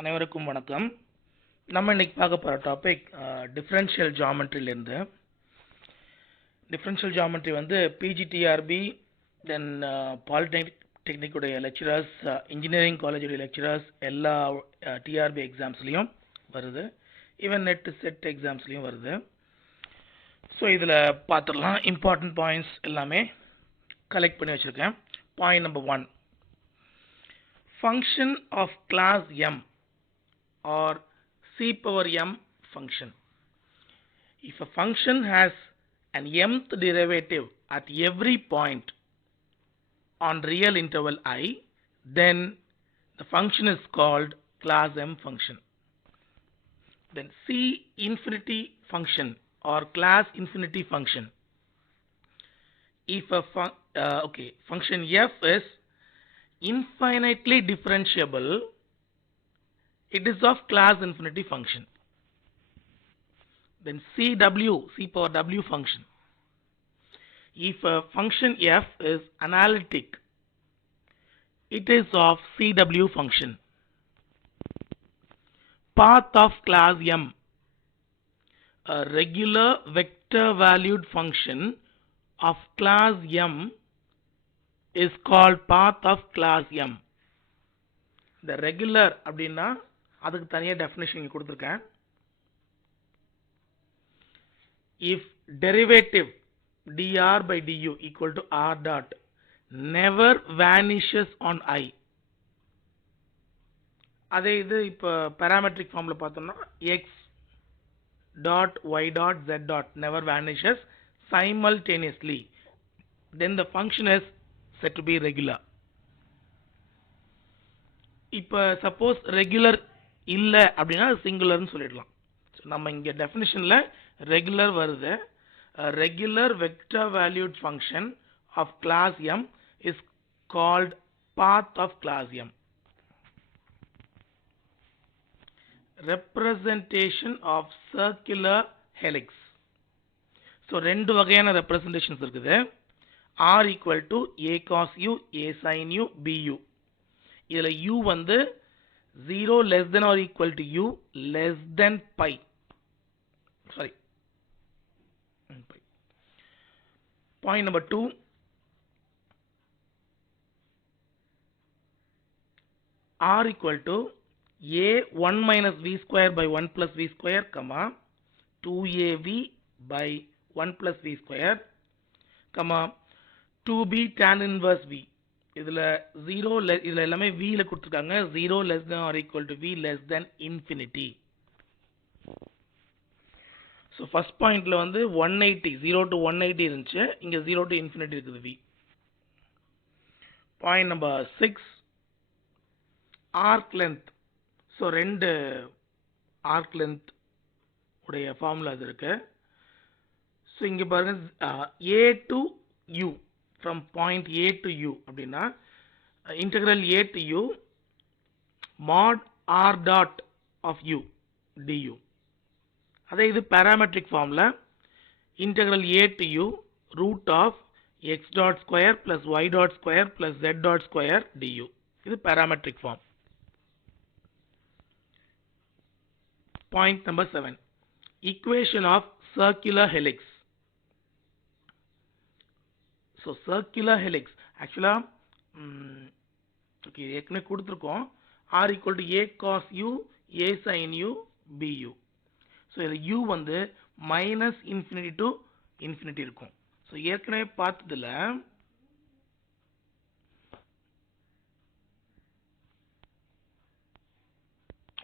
அனைவருக்கும் வணக்கம். நம்ம இன்னைக்கு பார்க்க போற டாபிக் டிஃபரன்ஷியல் ஜியோமெட்ரில இருந்து. டிஃபரன்ஷியல் ஜியோமெட்ரி வந்து பிஜிடிஆர்பி தென் பாலிடெக்னிக் உடைய லெக்சரர்ஸ், இன்ஜினியரிங் காலேஜ் உடைய லெக்சரர்ஸ் எல்லா டிஆர்பி எக்ஸாம்ஸ்லயும் வருது. ஈவன் நெட் செட் எக்ஸாம்ஸ்லயும் வருது. ஸோ இதில் பார்த்துடலாம். இம்பார்ட்டன்ட் பாயிண்ட்ஸ் எல்லாமே கலெக்ட் பண்ணி வச்சிருக்கேன். Point number 1, function of class m or c power m function. If a function has an mth derivative at every point on real interval I, then the function is called class m function. Then c infinity function or class infinity function. If a function f is infinitely differentiable, it is of class infinity function. Then CW, c power w function. If a function f is analytic, it is of CW function. Path of class m, a regular vector valued function of class m is called path of class m. The regular அப்படின்னா அதுக்கு தனியா definition இங்க கொடுத்திருக்கேன். If derivative dr by du equal to r dot never vanishes on I, அதே இது இப்போ parametric formல பார்த்தோம்னா x dot y dot z dot never vanishes simultaneously, then the function is said to be regular. இப்போ suppose regular இல்ல அப்படின்னா சிங்குலர்னு சொல்லிடலாம். நம்ம இங்க டெஃபினிஷன்ல ரெகுலர் வருது. Regular vector valued function of class m is called path of class m. Representation of circular helix. So ரெண்டு வகையான ரெப்ரசன்டேஷன்ஸ் இருக்குது. r equal to a cos u, a sin u, bu. இதுல u வந்து 0 less than or equal to u less than pi. Sorry. Point number 2. r equal to a 1 minus v square by 1 plus v square, comma 2av by 1 plus v square, comma 2b tan inverse v. இதுல 0 இதுல எல்லாமே v ல கொடுத்திருக்காங்க. 0 less than or equal to v less than infinity. So first pointல வந்து 180, 0 to 180 இருந்துச்சு. இங்க 0 to infinity இருக்குது v. Point number 6, arc length. So ரெண்டு arc length உடைய ஃபார்முலாஸ் இருக்கு. So இங்க பாருங்க, a to u, from point a to u அப்படின்னா integral a to u mod r dot of u du. அதே இது parametric formula integral a to u root of x dot square plus y dot square plus z dot square du. இது parametric form. Point number 7, equation of circular helix. So circular helix actually okay ஏற்கனவே கொடுத்திருக்கோம். r equal to a cos u, a sin u, bu. so இது u வந்து minus infinity to infinity இருக்கும். so ஏற்கனவே பார்த்ததுல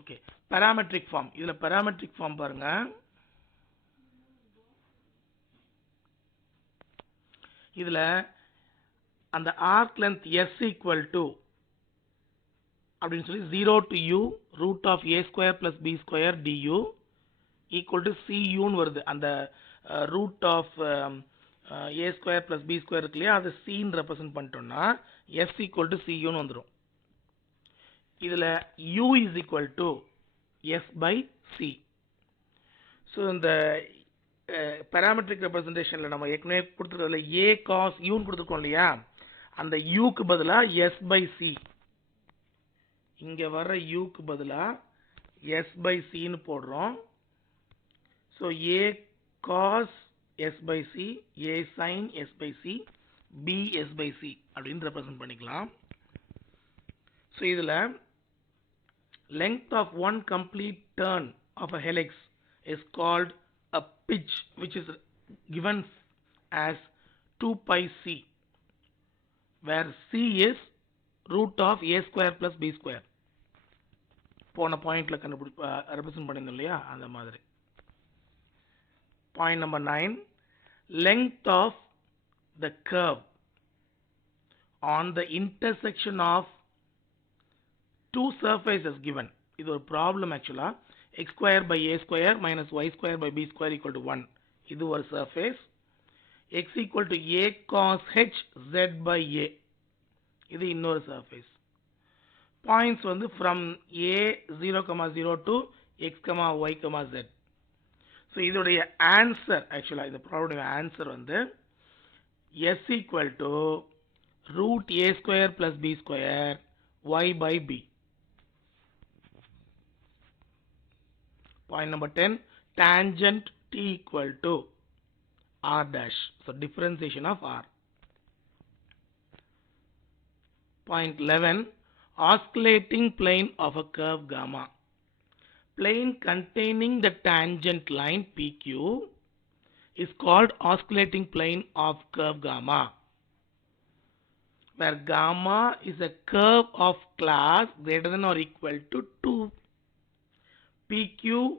okay parametric form. இதுல parametric form பாருங்க. இதுல அந்த arc length s equal to அப்படின்னு சொல்லி 0 to u root of a square plus b square du equal to cu ன்னு வருது. அந்த root of a square plus b square இருக்கு இல்லையா, அதை c ன்னு ரெப்ரசன்ட் பண்ணிட்டோம்னா s equal to cu ன்னு வந்துரும். இதுல u is equal to s by c. so இந்த parametric representationல நம்ம ஏற்கனவே கொடுத்திருக்கிறதுல a cos u ன்னு கொடுத்திருக்கோம் இல்லையா, அந்த u க்கு பதிலா s by c, இங்க வர்ற u க்கு பதிலா s by c னு போடுறோம். so a cos s by c, a sin s by c, b s by c அப்படின்னு ரெப்ரசன்ட் பண்ணிக்கலாம். so இதுல length of one complete turn of a helix is called a pitch, which is given as 2 pi c, where c is root of a square plus b square. போன பாயிண்ட்ல represent பண்ணிருந்தோம் இல்லையா, அந்த மாதிரி. Point number 9, length of the curve on the intersection of two surfaces given. இது ஒரு problem actually. x square by a square minus y square by b square equal to 1. இது ஒரு surface. x equal to a cos h z by a. இது இன்னொரு surface. Points வந்து from a 0, 0 to x, y, z. so இதோடைய answer actually இந்த problem answer வந்து s equal to root a square plus b square y by b. Point number 10, tangent t equal to r dash. so differentiation of r. Point 11, oscillating plane of a curve gamma. Plane containing the tangent line PQ is called oscillating plane of curve gamma, where gamma is a curve of class greater than or equal to 2. PQ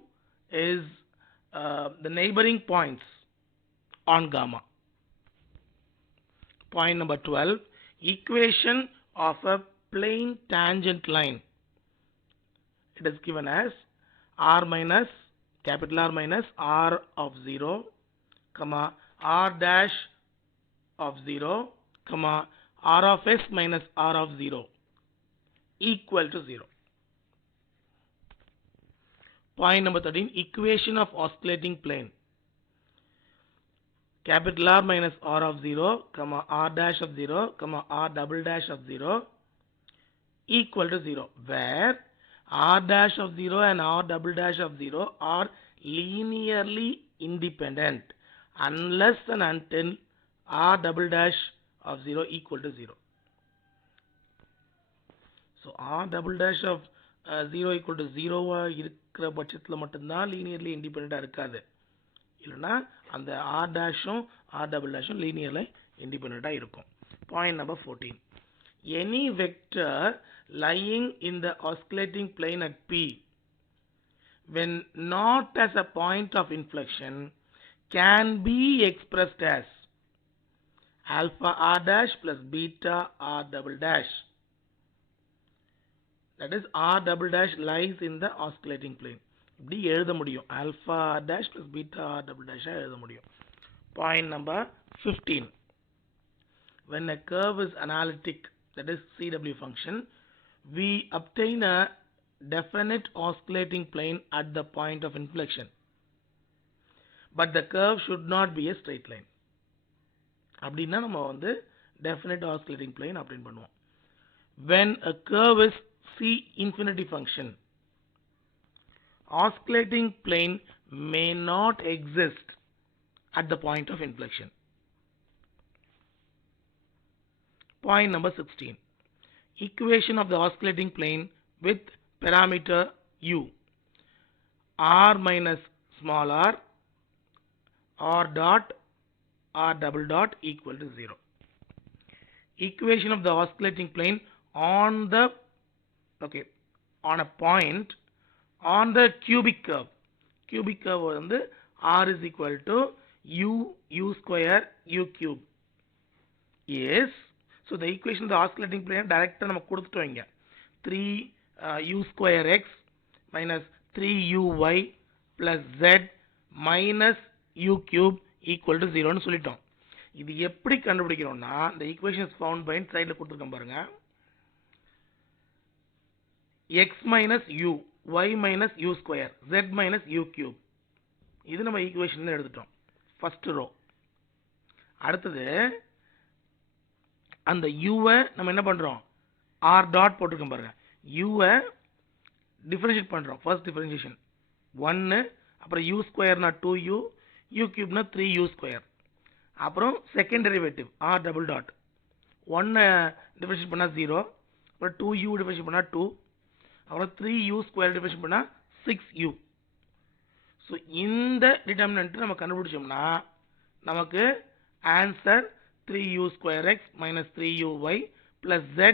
is the neighboring points on gamma. Point number 12, equation of a plane tangent line. It is given as r minus capital R minus r of 0, comma r dash of 0, comma r of s minus r of 0 equal to 0. Point number 13, equation of oscillating plane. Capital R minus r of 0, comma r dash of 0, comma r double dash of 0 equal to 0, where r dash of 0 and r double dash of 0 are linearly independent unless and until r double dash of 0 equal to 0. so r double dash of 0 equal to 0 இருக்கிற பட்சத்தில் மட்டும்தான் linearly independent இருக்காது, இல்லைன்னா அந்த r dashம் r double dashம் linearly independent இருக்கும். Point number 14, any vector lying in the oscillating plane at P when not as a point of inflection can be expressed as alpha r dash plus beta r double dash. That is r double dash lies in the oscillating plane. இப்படி எழுத முடியும், alpha r dash plus beta r double dash எழுத முடியும். Point number 15, when a curve is analytic, that is CW function, we obtain a definite oscillating plane at the point of inflection, but the curve should not be a straight line. அப்படின்னா நம்ம வந்து definite oscillating plane அப்படின்னு பண்ணுவோம். When a curve is C infinity function, oscillating plane may not exist at the point of inflection. Point number 16, equation of the oscillating plane with parameter u, r minus small r, r dot, r double dot equal to 0. Equation of the oscillating plane on the on a point on the cubic curve. Cubic curve வந்து r is equal to u square u cube is. so the equation of the oscillating plane directly நம்ம கொடுத்துட்டோம் இங்க, 3 u square x minus 3 uy plus z minus u cube equal to 0 னு சொல்லிட்டோம். இது எப்படி கண்டுபிடிக்கிறோம்னா, the equation is found by சைடுல கொடுத்திருக்கேன் பாருங்க, x minus u, y minus u square, z minus u cube. இது நம்ம ஈக்குவேஷன்ல எடுத்துட்டோம், ஃபர்ஸ்ட் ரோ. அடுத்தது அந்த u நம்ம என்ன பண்றோம், r டாட் போட்டுருக்கோம் பாருங்க, u டிஃபரன்ஷியேட் பண்ணுறோம். ஃபர்ஸ்ட் டிஃபரன்ஷியேஷன் 1, அப்புறம் u ஸ்கொயர்னா 2u, u கியூப்னா 3u ஸ்கொயர். அப்புறம் second derivative r double dot 1 differentiate பண்ணால் 0, அப்புறம் 2u டிஃபரன்ஷியேட் பண்ணால் 2, அப்புறம் 3u ஸ்கொயர் டிஃபரன்ஷியேட் பண்ணால் 6u. ஸோ இந்த டிட்டர்மினன்ட் நம்ம கண்டுபிடிச்சோம்னா நமக்கு answer 3u square x minus 3uy plus z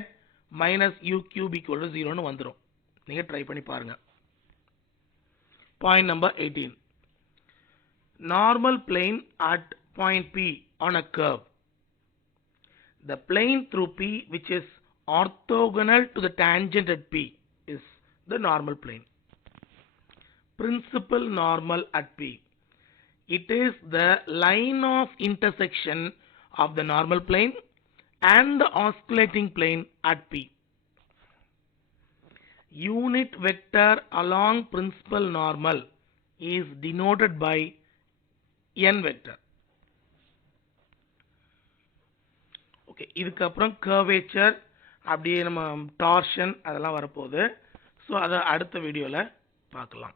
minus u cube equal to 0ன்னு வந்துடும். நீங்கள் ட்ரை பண்ணி பாருங்க. Point number 18. Normal plane at point P on a curve. The plane through P which is orthogonal to the tangent at P is the normal plane. Principal normal at P. It is the line of intersection of the normal plane and the osculating plane at P. Unit vector along principal normal is denoted by n vector. Okay, இதுக்கப்புறம் curvature அப்படியே நம்ம torsion அதெல்லாம் வரப்போகுது. So அதை அடுத்த வீடியோவில் பார்க்கலாம்.